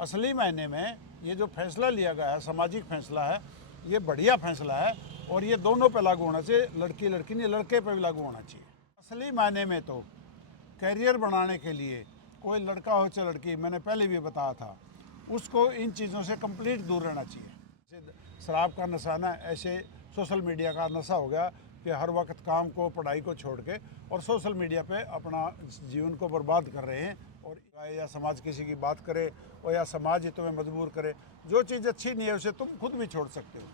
असली मायने में ये जो फैसला लिया गया है, सामाजिक फैसला है, ये बढ़िया फैसला है और ये दोनों पे लागू होना चाहिए, लड़की लड़की नहीं, लड़के पे भी लागू होना चाहिए। असली मायने में तो कैरियर बनाने के लिए कोई लड़का हो चाहे लड़की, मैंने पहले भी बताया था, उसको इन चीज़ों से कंप्लीट दूर रहना चाहिए। जैसे शराब का नशा ना, ऐसे सोशल मीडिया का नशा हो गया कि हर वक्त काम को, पढ़ाई को छोड़ के और सोशल मीडिया पे अपना जीवन को बर्बाद कर रहे हैं। और या समाज किसी की बात करे और या समाज ही तुम्हें मजबूर करे, जो चीज़ अच्छी नहीं है उसे तुम खुद भी छोड़ सकते हो।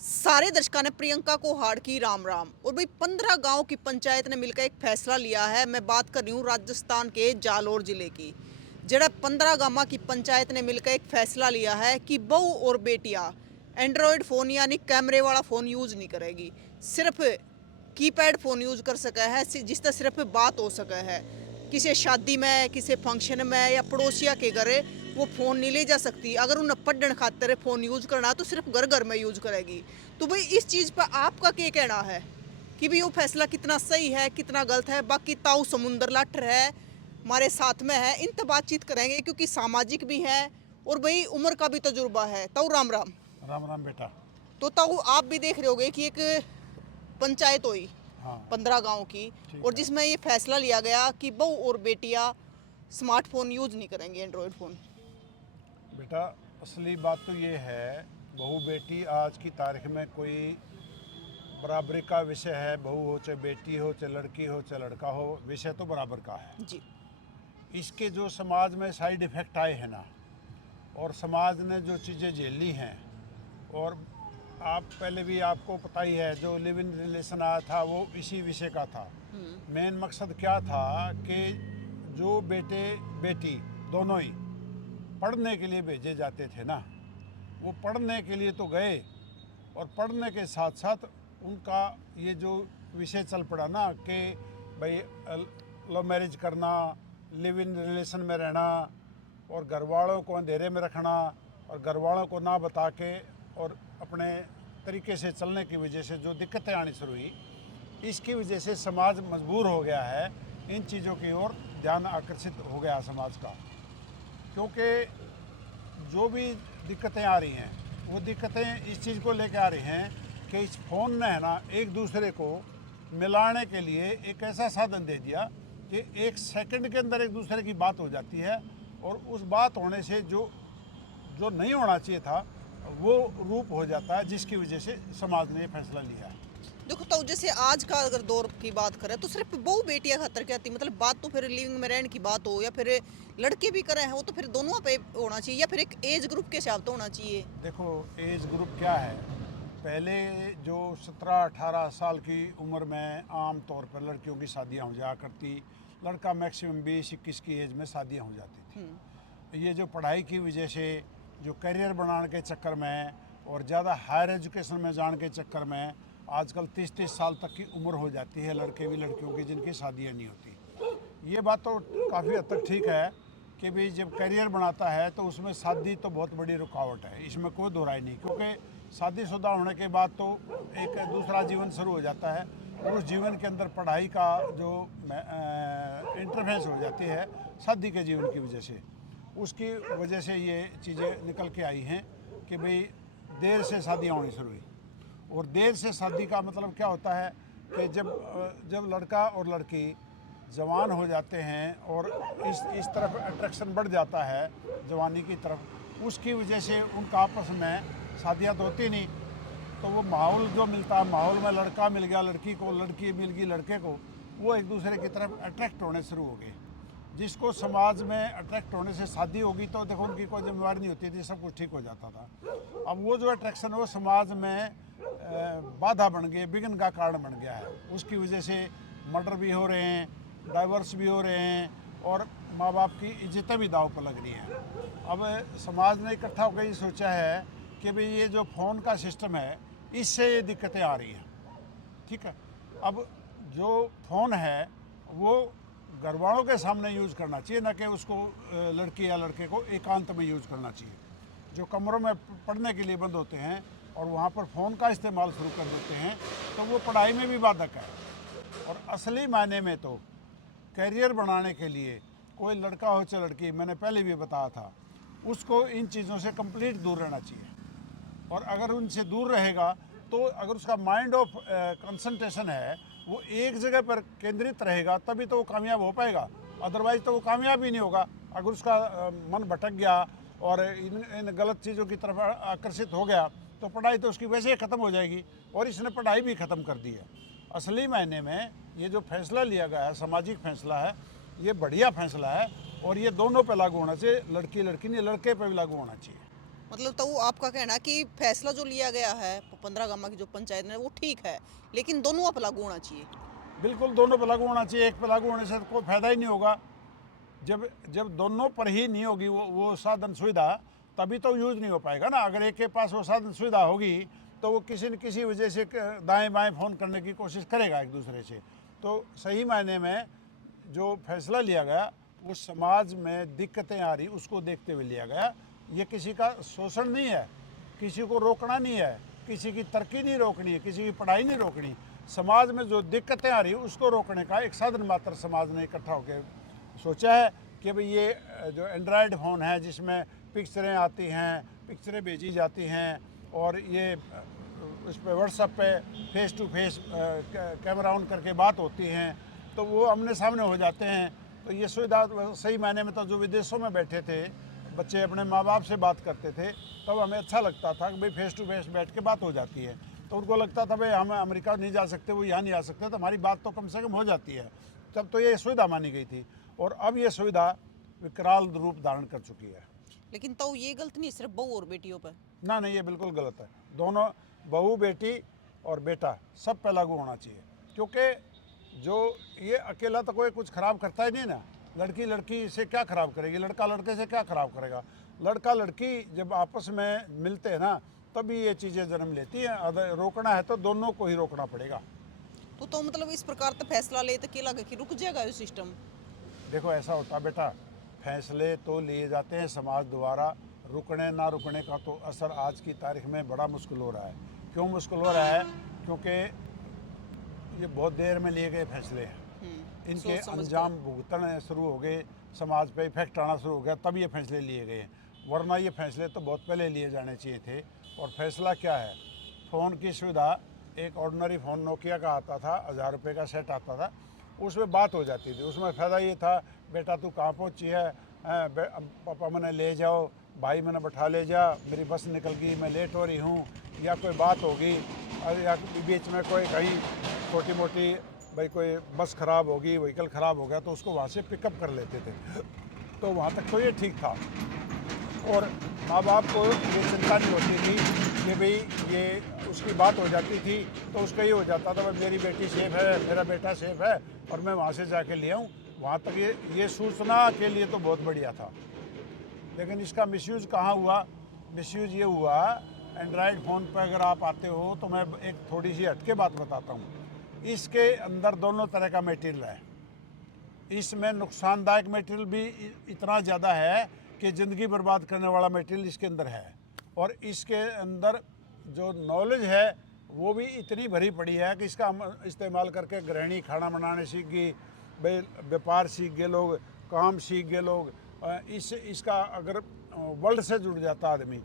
सारे दर्शकों ने प्रियंका को हार की राम राम। और भाई 15 गांव की पंचायत ने मिलकर एक फैसला लिया है। मैं बात कर रही हूँ राजस्थान के जालोर जिले की, जरा 15 गांव की पंचायत ने मिलकर एक फैसला लिया है कि बहू और बेटियां एंड्रॉयड फ़ोन यानी कैमरे वाला फ़ोन यूज़ नहीं करेगी, सिर्फ कीपैड फ़ोन यूज़ कर सका है, जिससे सिर्फ बात हो सका है। किसी शादी में, किसी फंक्शन में या पड़ोसिया के घरे वो फ़ोन नहीं ले जा सकती। अगर उन्हें पढ़ने खातिर फ़ोन यूज़ करना तो सिर्फ घर घर में यूज़ करेगी। तो भाई इस चीज़ पर आपका क्या कहना है कि भाई वो फैसला कितना सही है, कितना गलत है? बाकी ताऊ समुंदर लाठर है हमारे साथ में है, इन पर बातचीत करेंगे क्योंकि सामाजिक भी है और भाई उम्र का भी तजुर्बा है। ताऊ राम राम। राम राम बेटा। तो ताऊ आप भी देख रहे होगे कि एक पंचायत हुई हाँ 15 गांव की, ठीक और है जिसमें ये फैसला लिया गया कि बहू और बेटियां स्मार्टफोन यूज नहीं करेंगे, एंड्रॉयड फोन। बेटा, असली बात तो ये है, बहू बेटी आज की तारीख में कोई बराबरी का विषय है। बहू हो चाहे बेटी हो, चाहे लड़की हो चाहे लड़का हो, विषय तो बराबर का है। जी। इसके जो समाज में साइड इफ़ेक्ट आए हैं ना, और समाज ने जो चीज़ें झेली हैं, और आप पहले भी आपको पता ही है, जो लिव इन रिलेशन आया था वो इसी विषय का था। मेन मकसद क्या था कि जो बेटे बेटी दोनों ही पढ़ने के लिए भेजे जाते थे ना, वो पढ़ने के लिए तो गए, और पढ़ने के साथ साथ उनका ये जो विषय चल पड़ा ना कि भाई लव मैरिज करना, लिव इन रिलेशन में रहना, और घर वालों को अंधेरे में रखना, और घर वालों को ना बता के और अपने तरीके से चलने की वजह से जो दिक्कतें आनी शुरू हुई, इसकी वजह से समाज मजबूर हो गया है, इन चीज़ों की ओर ध्यान आकर्षित हो गया समाज का। क्योंकि जो भी दिक्कतें आ रही हैं, वो दिक्कतें इस चीज़ को लेकर आ रही हैं कि इस फ़ोन ने है ना एक दूसरे को मिलाने के लिए एक ऐसा साधन दे दिया कि एक सेकंड के अंदर एक दूसरे की बात हो जाती है, और उस बात होने से जो जो नहीं होना चाहिए था वो रूप हो जाता है, जिसकी वजह से समाज ने ये फैसला लिया है। देखो तो जैसे आज का अगर दौर की बात करें तो सिर्फ बहू बेटियां खातर क्या आती, मतलब बात तो फिर लिविंग में रहने की बात हो या फिर लड़के भी करें हैं, वो तो फिर दोनों पे होना चाहिए या फिर एक एज ग्रुप के हिसाब तो होना चाहिए। देखो, एज ग्रुप क्या है, पहले जो 17-18 साल की उम्र में आम तौर पर लड़कियों की शादियां हो जाया करती, लड़का मैक्सिमम 20-21 की एज में शादियां हो जाती थी। ये जो पढ़ाई की वजह से, जो करियर बनाने के चक्कर में और ज़्यादा हायर एजुकेशन में जाने के चक्कर में आजकल 30-30 साल तक की उम्र हो जाती है लड़के भी लड़कियों की, जिनकी शादियाँ नहीं होती। ये बात तो काफ़ी हद तक ठीक है कि भाई जब करियर बनाता है तो उसमें शादी तो बहुत बड़ी रुकावट है, इसमें कोई दो राय नहीं। क्योंकि शादीशुदा होने के बाद तो एक दूसरा जीवन शुरू हो जाता है, और उस जीवन के अंदर पढ़ाई का जो इंटरफेरेंस हो जाती है शादी के जीवन की वजह से, उसकी वजह से ये चीज़ें निकल के आई हैं कि भाई देर से शादियाँ होनी शुरू हुई। और देर से शादी का मतलब क्या होता है कि जब लड़का और लड़की जवान हो जाते हैं और इस तरफ अट्रैक्शन बढ़ जाता है जवानी की तरफ, उसकी वजह से उनका आपस में शादियाँ तो होती नहीं, तो वो माहौल जो मिलता है, माहौल में लड़का मिल गया लड़की को, लड़की मिल गई लड़के को, वो एक दूसरे की तरफ अट्रैक्ट होने शुरू हो गए। जिसको समाज में अट्रैक्ट होने से शादी होगी तो देखो उनकी कोई जिम्मेवारी नहीं होती थी, सब कुछ ठीक हो जाता था। अब वो जो अट्रैक्शन वो समाज में बाधा बन गई, विघ्न का कारण बन गया है। उसकी वजह से मर्डर भी हो रहे हैं, डाइवर्स भी हो रहे हैं, और माँ बाप की इज्जतें भी दाव पर लग रही हैं। अब समाज ने इकट्ठा होकर ये सोचा है कि भाई ये जो फ़ोन का सिस्टम है, इससे ये दिक्कतें आ रही हैं। ठीक है, अब जो फ़ोन है वो घर वालों के सामने यूज़ करना चाहिए, ना कि उसको लड़की या लड़के को एकांत में यूज़ करना चाहिए। जो कमरों में पढ़ने के लिए बंद होते हैं और वहाँ पर फ़ोन का इस्तेमाल शुरू कर देते हैं, तो वो पढ़ाई में भी बाधक है। और असली मायने में तो कैरियर बनाने के लिए कोई लड़का हो चाहे लड़की, मैंने पहले भी बताया था, उसको इन चीज़ों से कंप्लीट दूर रहना चाहिए। और अगर उनसे दूर रहेगा तो अगर उसका माइंड ऑफ कंसंट्रेशन है वो एक जगह पर केंद्रित रहेगा तभी तो वो कामयाब हो पाएगा, अदरवाइज तो वो कामयाब ही नहीं होगा। अगर उसका मन भटक गया और इन गलत चीज़ों की तरफ आकर्षित हो गया तो पढ़ाई तो उसकी वैसे ही ख़त्म हो जाएगी, और इसने पढ़ाई भी ख़त्म कर दी है। असली मायने में ये जो फैसला लिया गया है, सामाजिक फैसला है, ये बढ़िया फैसला है और ये दोनों पे लागू होना चाहिए, लड़की लड़की नहीं, लड़के पे भी लागू होना चाहिए। मतलब तो आपका कहना है कि फैसला जो लिया गया है 15 गामा की जो पंचायत ने वो ठीक है, लेकिन दोनों पे लागू होना चाहिए। बिल्कुल दोनों पे लागू होना चाहिए, एक पे लागू होने से तो कोई फायदा ही नहीं होगा। जब जब दोनों पर ही नहीं होगी वो साधन सुविधा, तभी तो यूज नहीं हो पाएगा ना। अगर एक के पास वो साधन सुविधा होगी तो वो किसी न किसी वजह से दाएं बाएं फ़ोन करने की कोशिश करेगा एक दूसरे से। तो सही मायने में जो फैसला लिया गया वो समाज में दिक्कतें आ रही उसको देखते हुए लिया गया। ये किसी का शोषण नहीं है, किसी को रोकना नहीं है, किसी की तरक्की नहीं रोकनी है, किसी की पढ़ाई नहीं रोकनी। समाज में जो दिक्कतें आ रही उसको रोकने का एक साधन मात्र समाज ने इकट्ठा होकर सोचा है कि भाई ये जो एंड्रॉयड फ़ोन है जिसमें पिक्चरें आती हैं, पिक्चरें भेजी जाती हैं और ये उस पर व्हाट्सएप पे face to face camera on करके बात होती हैं तो वो आमने सामने हो जाते हैं। तो ये सुविधा सही मायने में तो जो विदेशों में बैठे थे बच्चे अपने माँ बाप से बात करते थे तब हमें अच्छा लगता था कि भाई फेस टू फेस बैठ के बात हो जाती है। तो उनको लगता था भाई हम अमेरिका नहीं जा सकते, वो यहाँ नहीं आ सकते, तो हमारी बात तो कम से कम हो जाती है। तब तो ये सुविधा मानी गई थी और अब ये सुविधा विकराल रूप धारण कर चुकी है। लेकिन तो ये गलत नहीं सिर्फ बहू और बेटियों पे। ना नहीं, ये बिल्कुल गलत है। दोनों बहू बेटी और बेटा सब पे लागू होना चाहिए, क्योंकि जो ये अकेला तो कोई कुछ खराब करता ही नहीं ना। लड़की लड़की से क्या खराब करेगी, लड़का लड़के से क्या खराब करेगा। लड़का लड़की जब आपस में मिलते हैं ना तभी ये चीज़ें जन्म लेती हैं। अगर रोकना है तो दोनों को ही रोकना पड़ेगा। तो मतलब इस प्रकार तो फैसला ले तो क्या लगे कि रुक जाएगा ये सिस्टम। देखो ऐसा होता बेटा, फैसले तो लिए जाते हैं समाज द्वारा, रुकने ना रुकने का तो असर आज की तारीख में बड़ा मुश्किल हो रहा है। क्यों मुश्किल हो रहा है? क्योंकि ये बहुत देर में लिए गए फैसले हैं, इनके अंजाम भुगतने शुरू हो गए, समाज पे इफेक्ट आना शुरू हो गया, तब ये फैसले लिए गए हैं। वरना ये फैसले तो बहुत पहले लिए जाने चाहिए थे। और फैसला क्या है? फ़ोन की सुविधा, एक ऑर्डिनरी फ़ोन नोकिया का आता था, 1000 रुपये का सेट आता था, उसमें बात हो जाती थी। उसमें फ़ायदा ये था, बेटा तू कहाँ पहुँची है, पापा मैंने ले जाओ, भाई मैंने बैठा ले जा, मेरी बस निकल गई, मैं लेट हो रही हूँ, या कोई बात होगी, और या बीच में कोई कहीं छोटी मोटी भाई कोई बस ख़राब होगी, व्हीकल ख़राब हो गया तो उसको वहाँ से पिकअप कर लेते थे। तो वहाँ तक तो ये ठीक था और माँ बाप को ये चिंता नहीं होती थी कि भाई ये उसकी बात हो जाती थी तो उसका ये हो जाता था भाई मेरी बेटी सेफ़ है, मेरा बेटा सेफ़ है और मैं वहाँ से जाके ले आऊँ। वहाँ तक ये सूचना के लिए तो बहुत बढ़िया था। लेकिन इसका मिसयूज़ कहाँ हुआ? मिसयूज़ ये हुआ, एंड्रॉयड फ़ोन पर अगर आप आते हो तो मैं एक थोड़ी सी हटके बात बताता हूँ। इसके अंदर दोनों तरह का मटेरियल है। इसमें नुकसानदायक मटेरियल भी इतना ज़्यादा है कि ज़िंदगी बर्बाद करने वाला मटेरियल इसके अंदर है, और इसके अंदर जो नॉलेज है वो भी इतनी भरी पड़ी है कि इसका इस्तेमाल करके गृहिणी खाना बनाने सीख गई, भाई व्यापार सीख गए लोग, काम सीख गए लोग। इसका अगर वर्ल्ड से जुड़ जाता आदमी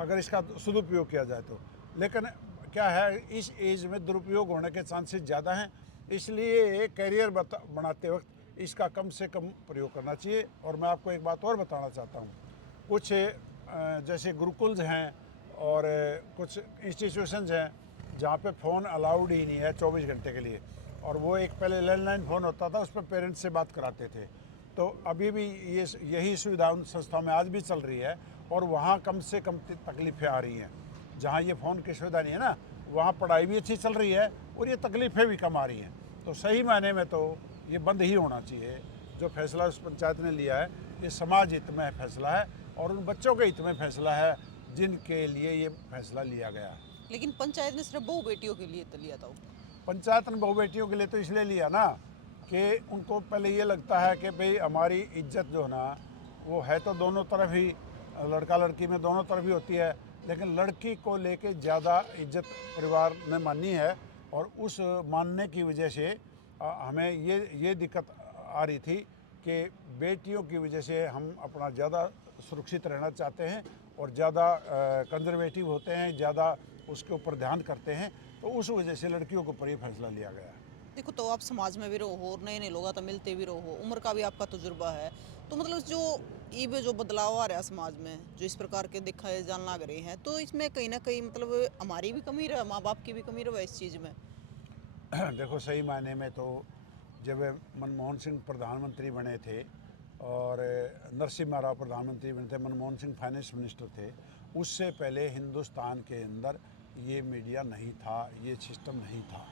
अगर इसका सदुपयोग किया जाए तो। लेकिन क्या है, इस एज में दुरुपयोग होने के चांसेस ज़्यादा हैं, इसलिए करियर बनाते वक्त इसका कम से कम प्रयोग करना चाहिए। और मैं आपको एक बात और बताना चाहता हूँ, कुछ जैसे गुरुकुल्स हैं और कुछ इंस्टीट्यूशंस हैं जहाँ पे फ़ोन अलाउड ही नहीं है 24 घंटे के लिए, और वो एक पहले लैंडलाइन फ़ोन होता था, उस पर पेरेंट्स से बात कराते थे। तो अभी भी यही सुविधा उन संस्थाओं में आज भी चल रही है और वहाँ कम से कम तकलीफ़ें आ रही हैं। जहाँ ये फ़ोन की सुविधा नहीं है ना, वहाँ पढ़ाई भी अच्छी चल रही है और ये तकलीफ़ें भी कम आ रही हैं। तो सही मायने में तो ये बंद ही होना चाहिए। जो फैसला उस पंचायत ने लिया है ये समाज हित में फैसला है और उन बच्चों के हित में फैसला है जिनके लिए ये फैसला लिया गया है। लेकिन पंचायत ने सिर्फ बहू बेटियों के लिए तो लिया था। पंचायत ने बहू बेटियों के लिए तो इसलिए लिया ना कि उनको पहले ये लगता है कि भाई हमारी इज्जत जो है ना वो है तो दोनों तरफ ही, लड़का लड़की में दोनों तरफ ही होती है, लेकिन लड़की को लेके ज़्यादा इज्जत परिवार ने मानी है और उस मानने की वजह से हमें ये दिक्कत आ रही थी कि बेटियों की वजह से हम अपना ज़्यादा सुरक्षित रहना चाहते हैं और ज़्यादा कंजर्वेटिव होते हैं, ज़्यादा उसके ऊपर ध्यान करते हैं, तो उस वजह से लड़कियों के ऊपर ये फैसला लिया गया है। देखो, तो आप समाज में भी रहो और नए नए लोग तो मिलते भी रहो, उम्र का भी आपका तजुर्बा है, तो मतलब जो ये जो बदलाव आ रहा है समाज में, जो इस प्रकार के दिखाए जान लग रहे हैं, तो इसमें कहीं ना कहीं मतलब हमारी भी कमी रहे, माँ बाप की भी कमी रहे इस चीज़ में। देखो, सही मायने में तो जब मनमोहन सिंह प्रधानमंत्री बने थे और नरसिम्हा राव प्रधानमंत्री बने थे, मनमोहन सिंह फाइनेंस मिनिस्टर थे, उससे पहले हिंदुस्तान के अंदर ये मीडिया नहीं था, ये सिस्टम नहीं था।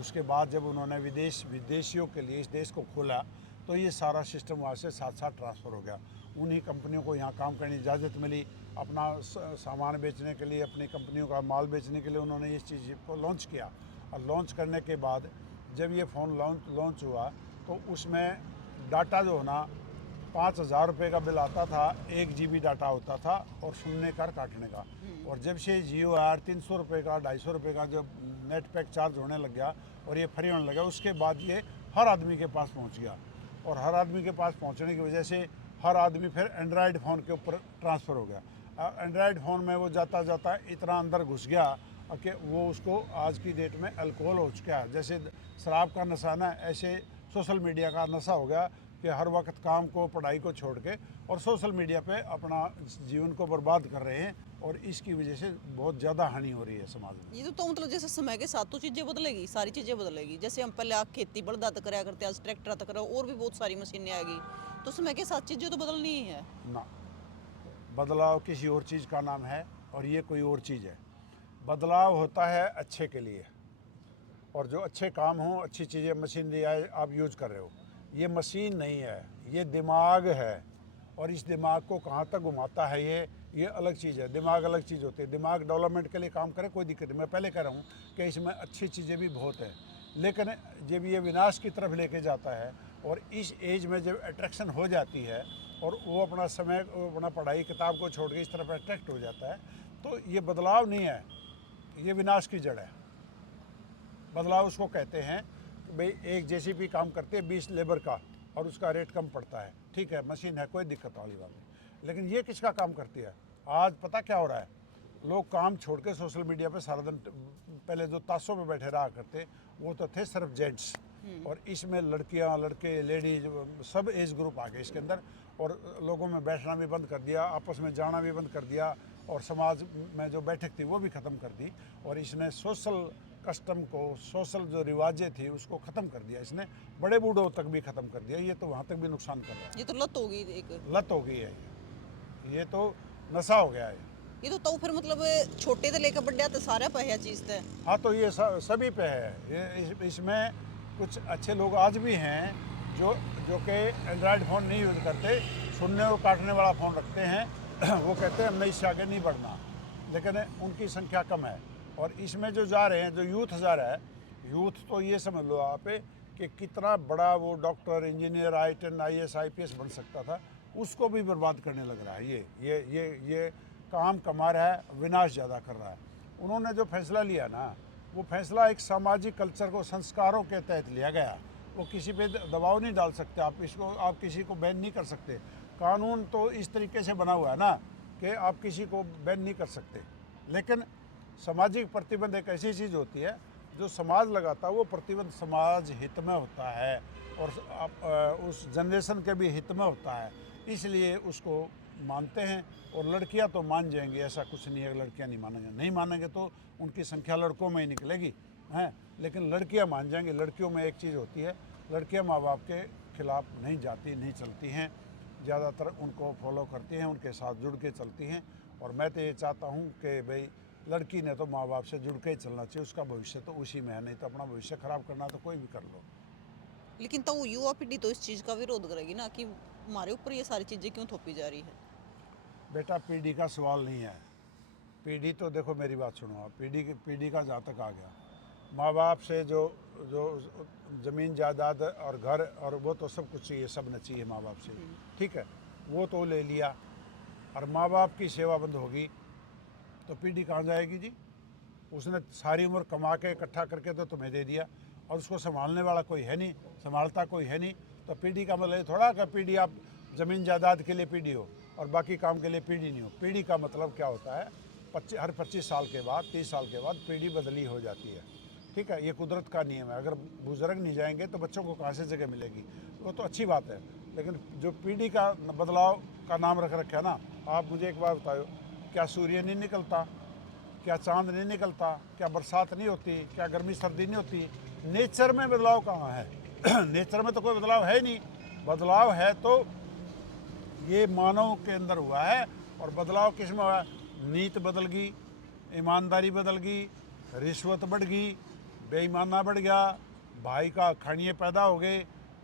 उसके बाद जब उन्होंने विदेशियों के लिए इस देश को खोला, तो ये सारा सिस्टम वहाँ से साथ साथ ट्रांसफ़र हो गया। उन्हीं कंपनियों को यहाँ काम करने की इजाज़त मिली, अपना सामान बेचने के लिए, अपनी कंपनियों का माल बेचने के लिए उन्होंने इस चीज़ को लॉन्च किया। और लॉन्च करने के बाद जब ये फ़ोन लॉन्च हुआ, तो उसमें डाटा जो होना 5,000 रुपये का बिल आता था, 1 GB डाटा होता था और सुनने का काटने का। और जब से जियो आर 300 रुपये का, 250 रुपये का जब नेट पैक चार्ज होने लग गया और ये फ्री होने लगा, उसके बाद ये हर आदमी के पास पहुंच गया। और हर आदमी के पास पहुंचने की वजह से हर आदमी फिर एंड्रॉयड फ़ोन के ऊपर ट्रांसफ़र हो गया। एंड्रॉयड फ़ोन में वो जाता जाता इतना अंदर घुस गया कि वो उसको आज की डेट में अल्कोहल हो चुका है। जैसे शराब का नशा ना, ऐसे सोशल मीडिया का नशा हो गया कि हर वक्त काम को, पढ़ाई को छोड़ के और सोशल मीडिया पे अपना जीवन को बर्बाद कर रहे हैं, और इसकी वजह से बहुत ज़्यादा हानि हो रही है समाज में। ये तो मतलब जैसे समय के साथ तो चीज़ें बदलेगी, सारी चीज़ें बदलेगी। जैसे हम पहले आप खेती बलदात कराया करते, आज ट्रैक्टर तक करो, और भी बहुत सारी मशीनें आएगी, तो समय के साथ चीज़ें तो बदलनी ही है ना, बदलाव किसी और चीज़ का नाम है और ये कोई और चीज़ है। बदलाव होता है अच्छे के लिए, और जो अच्छे काम हों, अच्छी चीज़ें, मशीनरी आए, आप यूज़ कर रहे हो, ये मशीन नहीं है, ये दिमाग है। और इस दिमाग को कहाँ तक घुमाता है ये अलग चीज़ है। दिमाग अलग चीज़ होती है। दिमाग डेवलपमेंट के लिए काम करे, कोई दिक्कत नहीं। मैं पहले कह रहा हूँ कि इसमें अच्छी चीज़ें भी बहुत है, लेकिन जब ये विनाश की तरफ लेके जाता है और इस एज में जब अट्रैक्शन हो जाती है और वो अपना समय, अपना पढ़ाई किताब को छोड़ के इस तरफ अट्रैक्ट हो जाता है, तो ये बदलाव नहीं है, ये विनाश की जड़ है। बदलाव उसको कहते हैं कि भाई एक जेसीबी काम करते हैं 20 लेबर का और उसका रेट कम पड़ता है, ठीक है, मशीन है, कोई दिक्कत वाली बात नहीं। लेकिन ये किसका काम करती है? आज पता क्या हो रहा है, लोग काम छोड़ के सोशल मीडिया पे सारा दिन, पहले जो ताशों पे बैठे रहा करते वो तो थे सिर्फ जेंट्स, और इसमें लड़कियां, लड़के, लेडीज, सब एज ग्रुप आ गए इसके अंदर, और लोगों में बैठना भी बंद कर दिया, आपस में जाना भी बंद कर दिया, और समाज में जो बैठक थी वो भी ख़त्म कर दी, और इसने सोशल कस्टम को, सोशल जो रिवाजें थी उसको ख़त्म कर दिया। इसने बड़े बूढ़ों तक भी ख़त्म कर दिया। ये तो वहाँ तक भी नुकसान कर रहा है। ये तो लत होगी, एक लत हो गई है, ये तो नशा हो गया है। ये तो फिर मतलब छोटे से लेकर बड़े तक सारे पे है चीज़ है। हाँ, तो ये सभी पे है। ये इसमें कुछ अच्छे लोग आज भी हैं जो कि एंड्रॉयड फ़ोन नहीं यूज़ करते, सुनने और काटने वाला फ़ोन रखते हैं। वो कहते हैं हमें इससे आगे नहीं बढ़ना, लेकिन उनकी संख्या कम है। और इसमें जो जा रहे हैं, जो यूथ जा रहा है, यूथ तो ये समझ लो आप कि कितना बड़ा वो डॉक्टर, इंजीनियर, IAS IPS बन सकता था, उसको भी बर्बाद करने लग रहा है। ये काम कमा रहा है, विनाश ज़्यादा कर रहा है। उन्होंने जो फैसला लिया ना, वो फैसला एक सामाजिक कल्चर को, संस्कारों के तहत लिया गया। वो किसी पे दबाव नहीं डाल सकते आप, इसको आप किसी को बैन नहीं कर सकते। कानून तो इस तरीके से बना हुआ है ना कि आप किसी को बैन नहीं कर सकते, लेकिन सामाजिक प्रतिबंध एक ऐसी चीज़ होती है जो समाज लगाता है, वो प्रतिबंध समाज हित में होता है और उस जनरेशन के भी हित में होता है, इसलिए उसको मानते हैं। और लड़कियां तो मान जाएंगी, ऐसा कुछ नहीं है, लड़कियां नहीं मानेंगे तो उनकी संख्या लड़कों में ही निकलेगी हैं, लेकिन लड़कियां मान जाएंगी। लड़कियों में एक चीज़ होती है, लड़कियां माँ बाप के खिलाफ नहीं जाती, नहीं चलती हैं, ज़्यादातर उनको फॉलो करती हैं, उनके साथ जुड़ के चलती हैं। और मैं तो ये चाहता हूँ कि भाई लड़की ने तो माँ बाप से जुड़ के ही चलना चाहिए, उसका भविष्य तो उसी में है, नहीं तो अपना भविष्य ख़राब करना तो कोई भी कर लो। लेकिन तो युवा पीढ़ी तो इस चीज़ का विरोध करेगी ना कि हमारे ऊपर ये सारी चीज़ें क्यों थोपी जा रही है। बेटा, पीढ़ी का सवाल नहीं है। पीढ़ी तो देखो, मेरी बात सुनो आप, पीढ़ी का जहाँ तक आ गया, माँ बाप से जो जो ज़मीन जायदाद और घर और वो तो सब कुछ चाहिए, सब न चाहिए माँ बाप से, ठीक है, वो तो ले लिया, और माँ बाप की सेवा बंद होगी तो पीढ़ी कहाँ जाएगी जी? उसने सारी उम्र कमा के इकट्ठा करके तो तुम्हें दे दिया, और उसको संभालने वाला कोई है नहीं, संभालता कोई है नहीं, तो पीढ़ी का मतलब थोड़ा कि पीढ़ी आप ज़मीन जायदाद के लिए पीढ़ी हो। और बाकी काम के लिए पीढ़ी नहीं हो। पीढ़ी का मतलब क्या होता है, हर 25 साल के बाद 30 साल के बाद पीढ़ी बदली हो जाती है। ठीक है, ये कुदरत का नियम है। अगर बुजुर्ग नहीं जाएंगे तो बच्चों को कहाँ से जगह मिलेगी, वो तो अच्छी बात है। लेकिन जो पीढ़ी का बदलाव का नाम रख रखा है ना, आप मुझे एक बात बताओ, क्या सूर्य नहीं निकलता, क्या चांद नहीं निकलता, क्या बरसात नहीं होती, क्या गर्मी सर्दी नहीं होती? नेचर में बदलाव कहाँ है? नेचर में तो कोई बदलाव है ही नहीं। बदलाव है तो ये मानव के अंदर हुआ है। और बदलाव किस में हुआ? नीति बदल गई, ईमानदारी बदल गई, रिश्वत बढ़ गई, बेईमाना बढ़ गया, भाई का खानिए पैदा हो गए,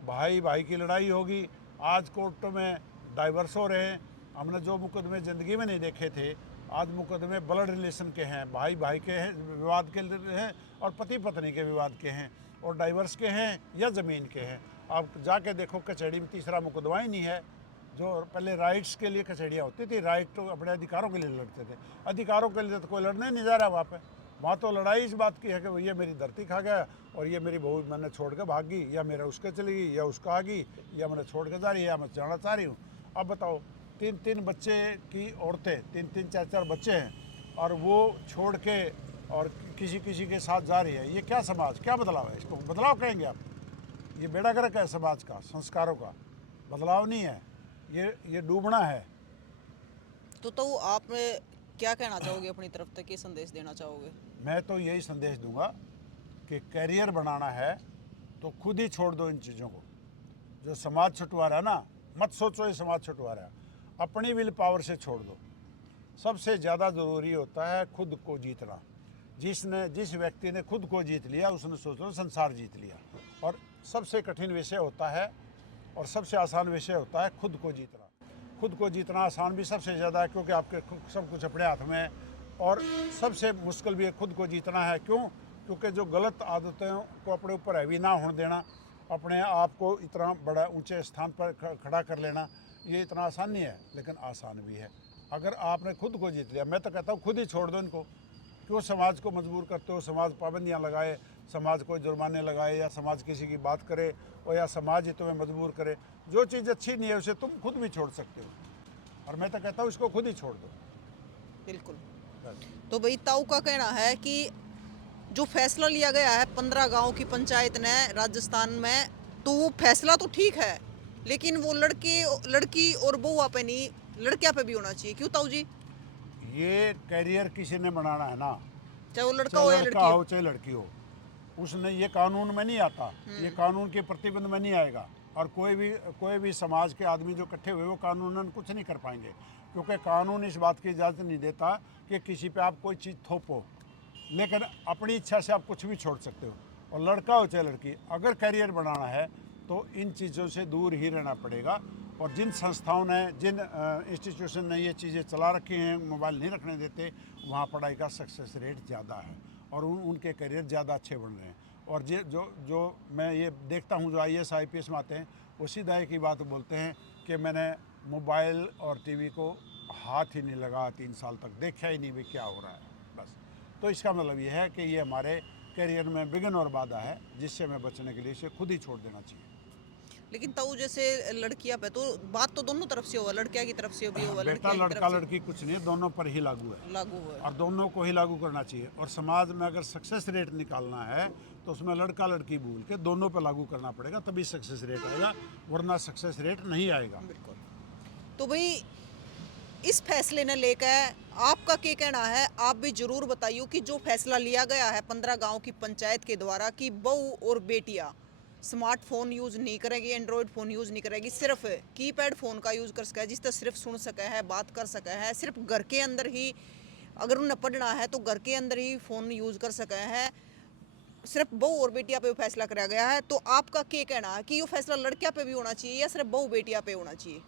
भाई भाई की लड़ाई होगी। आज कोर्टों में डाइवर्स हो रहे हैं। हमने जो मुकदमे ज़िंदगी में नहीं देखे थे, आज मुकदमे ब्लड रिलेशन के हैं, भाई भाई के हैं विवाद के हैं, और पति पत्नी के विवाद के हैं, और डाइवर्स के हैं या ज़मीन के हैं। आप जाके देखो कचहरी में तीसरा मुकदमा ही नहीं है। जो पहले राइट्स के लिए कचहरियाँ होती थी, राइट तो अपने अधिकारों के लिए लड़ते थे। अधिकारों के लिए तो कोई लड़ने नहीं जा रहा वहाँ पे। वहाँ तो लड़ाई इस बात की है कि ये मेरी धरती खा गया, और ये मेरी बहू मैंने छोड़ के भाग गई, या मेरा उसके चली गई, या उसका आ गई, या मैंने छोड़ के जा रही है, या मैं जाना चाह रही हूँ। अब बताओ, 3-3 बच्चे की औरतें, 3-3 4-4 बच्चे हैं, और वो छोड़ के और किसी किसी के साथ जा रही है। ये क्या समाज, क्या बदलाव है? इसको बदलाव कहेंगे आप? ये बेड़ा गर्क है समाज का, संस्कारों का। बदलाव नहीं है, ये डूबना है। तो आप क्या कहना चाहोगे, अपनी तरफ तक ये संदेश देना चाहोगे? मैं तो यही संदेश दूंगा कि कैरियर बनाना है तो खुद ही छोड़ दो इन चीज़ों को। जो समाज छुटवा रहा है ना, मत सोचो ये समाज छुटवा रहा है, अपनी विल पावर से छोड़ दो। सबसे ज़्यादा ज़रूरी होता है खुद को जीतना। जिस व्यक्ति ने खुद को जीत लिया, उसने सोचो संसार जीत लिया। और सबसे कठिन विषय होता है और सबसे आसान विषय होता है खुद को जीतना। खुद को जीतना आसान भी सबसे ज़्यादा है, क्योंकि आपके सब कुछ अपने हाथ में है। और सबसे मुश्किल भी खुद को जीतना है। क्यों? क्योंकि जो गलत आदतों को अपने ऊपर हैवी ना होने देना, अपने आप को इतना बड़ा ऊंचे स्थान पर खड़ा कर लेना, ये इतना आसान नहीं है, लेकिन आसान भी है। अगर आपने खुद को जीत लिया, मैं तो कहता हूँ खुद ही छोड़ दो इनको। क्यों समाज को मजबूर करते हो? समाज पाबंदियाँ लगाए, समाज को जुर्माने लगाए, या समाज किसी की बात करे, और या समाज ही तुम्हें मजबूर करे। जो चीज़ अच्छी नहीं है उसे तुम खुद भी छोड़ सकते हो, और मैं तो कहता हूँ इसको खुद ही छोड़ दो। बिल्कुल। तो भाई ताऊ का कहना है कि जो फैसला लिया गया है 15 गांव की पंचायत ने राजस्थान में, तो वो फैसला तो ठीक है, लेकिन वो लड़की और बउआ पे नहीं, लड़कियां पे भी होना चाहिए। क्यों ताऊ जी? ये कैरियर किसी ने बनाना है ना, चाहे वो लड़का चाहे हो या लड़का लड़की हो चाहे लड़की हो, उसने ये कानून में नहीं आता, ये कानून के प्रतिबंध में नहीं आएगा। और कोई भी समाज के आदमी जो इकट्ठे हुए वो कानूनन कुछ नहीं कर पाएंगे, क्योंकि कानून इस बात की इजाज़त नहीं देता कि किसी पे आप कोई चीज़ थोपो। लेकिन अपनी इच्छा से आप कुछ भी छोड़ सकते हो। और लड़का हो चाहे लड़की, अगर करियर बनाना है तो इन चीज़ों से दूर ही रहना पड़ेगा। और जिन संस्थाओं ने, जिन इंस्टीट्यूशन ने ये चीज़ें चला रखी हैं, मोबाइल नहीं रखने देते, वहाँ पढ़ाई का सक्सेस रेट ज़्यादा है, और उनके करियर ज़्यादा अच्छे बन रहे हैं। और जो मैं ये देखता हूँ, जो IAS IPS में आते हैं, वो सीधा एक ही बात बोलते हैं कि मैंने मोबाइल और TV को हाथ ही नहीं लगा 3 साल तक, देखा ही नहीं भी क्या हो रहा है, बस। तो इसका मतलब ये है कि ये हमारे करियर में विघ्न और बाधा है, जिससे हमें बचने के लिए इसे खुद ही छोड़ देना चाहिए। लेकिन ताऊ जैसे लड़कियां पे तो बात तो दोनों तरफ से होगा, लड़कियां की तरफ से भी होगा, बेटा लड़कियां की लड़का तरफ से लड़की कुछ नहीं है, दोनों पर ही लागू है, लागू है। और दोनों को ही लागू करना चाहिए। और समाज में अगर सक्सेस रेट निकालना है तो उसमें लड़का लड़की भूल के दोनों पर लागू करना पड़ेगा, तभी सक्सेस रेट आएगा, वरना सक्सेस रेट नहीं आएगा। बिल्कुल। तो भाई इस फैसले ने लेकर आपका क्या कहना है? आप भी जरूर बताइए कि जो फैसला लिया गया है 15 गांव की पंचायत के द्वारा कि बहू और बेटियां स्मार्टफोन यूज़ नहीं करेगी, एंड्रॉयड फ़ोन यूज़ नहीं करेगी, सिर्फ कीपैड फ़ोन का यूज़ कर सका है, जिससे सिर्फ सुन सका है, बात कर सका है, सिर्फ घर के अंदर ही, अगर उन्हें पढ़ना है तो घर के अंदर ही फ़ोन यूज़ कर सका है, सिर्फ बहू और बेटियां पे फैसला कराया गया है। तो आपका क्या कहना है कि ये फैसला लड़कियां पे भी होना चाहिए या सिर्फ बहू बेटियां पे होना चाहिए?